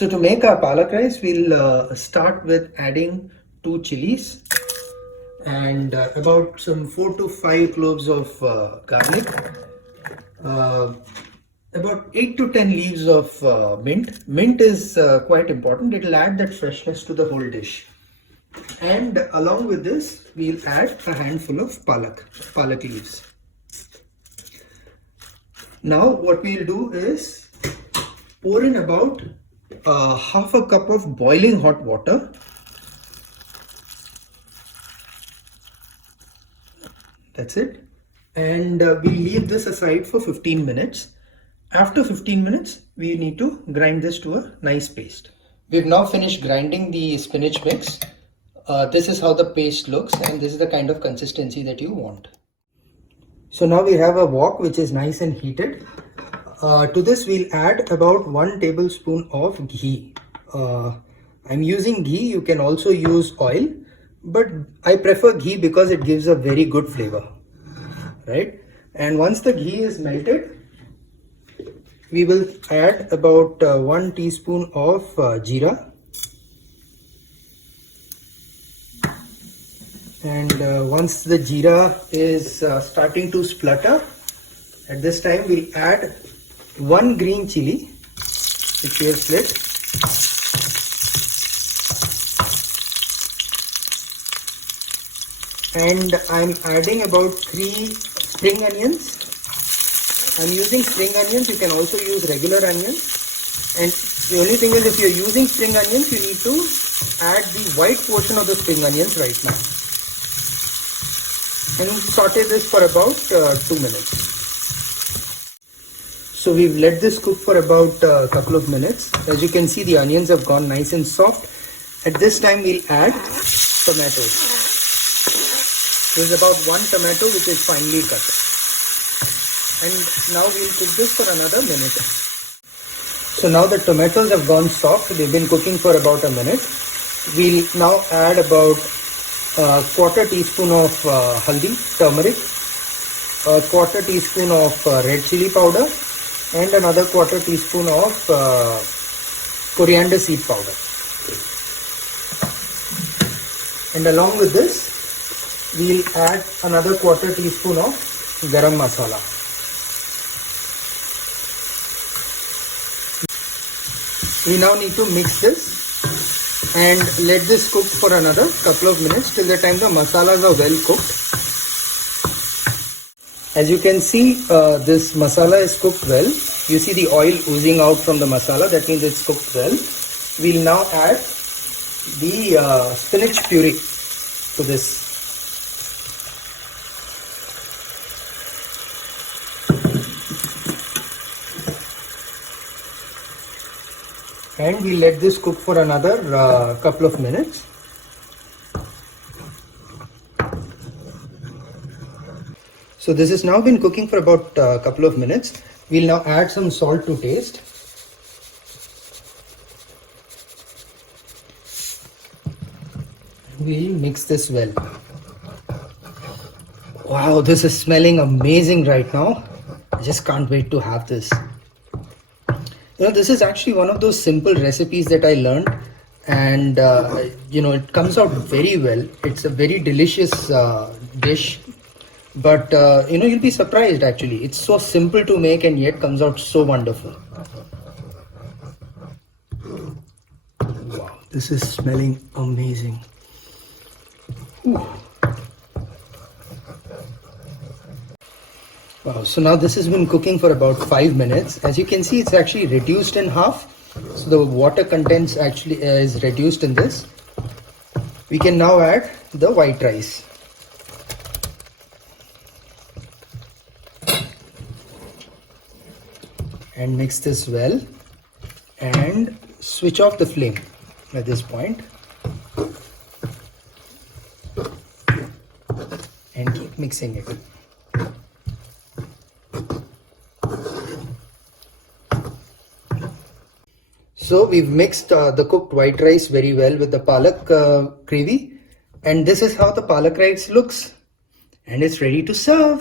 So to make our palak rice, we'll start with adding 2 chilies and about some 4 to 5 cloves of garlic, uh, about 8 to 10 leaves of mint. Mint is quite important. It will add that freshness to the whole dish. And along with this, we'll add a handful of palak leaves. Now what we'll do is pour in about half a cup of boiling hot water. That's it. And we'll leave this aside for 15 minutes. After 15 minutes, we need to grind this to a nice paste. We've now finished grinding the spinach mix. This is how the paste looks, and this is the kind of consistency that you want. So now we have a wok which is nice and heated. To this we'll add about 1 tablespoon of ghee. I'm using ghee. You can also use oil, but I prefer ghee because it gives a very good flavor, right? And once the ghee is melted, we will add about 1 teaspoon of jeera. And once the jeera is starting to splutter, at this time we'll add 1 green chili which we have split, and I'm adding about 3 spring onions. I'm using spring onions. You can also use regular onions, and the only thing is, if you're using spring onions, you need to add the white portion of the spring onions right now. And saute this for about 2 minutes. So we've let this cook for about a couple of minutes. As you can see, the onions have gone nice and soft. At this time we'll add tomatoes. There's about 1 tomato which is finely cut. And now we'll cook this for another minute. So now the tomatoes have gone soft. They've been cooking for about a minute. We'll now add about a quarter teaspoon of haldi, turmeric, a quarter teaspoon of red chili powder, and another quarter teaspoon of coriander seed powder. And along with this, we'll add another quarter teaspoon of garam masala. We now need to mix this and let this cook for another couple of minutes till the time the masalas are well cooked. As you can see, this masala is cooked well. You see the oil oozing out from the masala. That means it's cooked well. We'll now add the spinach puree to this. And we let this cook for another couple of minutes. So this has now been cooking for about a couple of minutes. We'll now add some salt to taste. We'll mix this well. Wow, this is smelling amazing right now. I just can't wait to have this. You know, this is actually one of those simple recipes that I learned, and you know, it comes out very well. It's a very delicious dish, but you know, you'll be surprised actually. It's so simple to make and yet comes out so wonderful. Wow, this is smelling amazing. Ooh. Wow, so now this has been cooking for about 5 minutes. As you can see, it's actually reduced in half. So the water contents actually is reduced in this. We can now add the white rice. And mix this well. And switch off the flame at this point. And keep mixing it. So we've mixed the cooked white rice very well with the palak gravy, and this is how the palak rice looks, and it's ready to serve.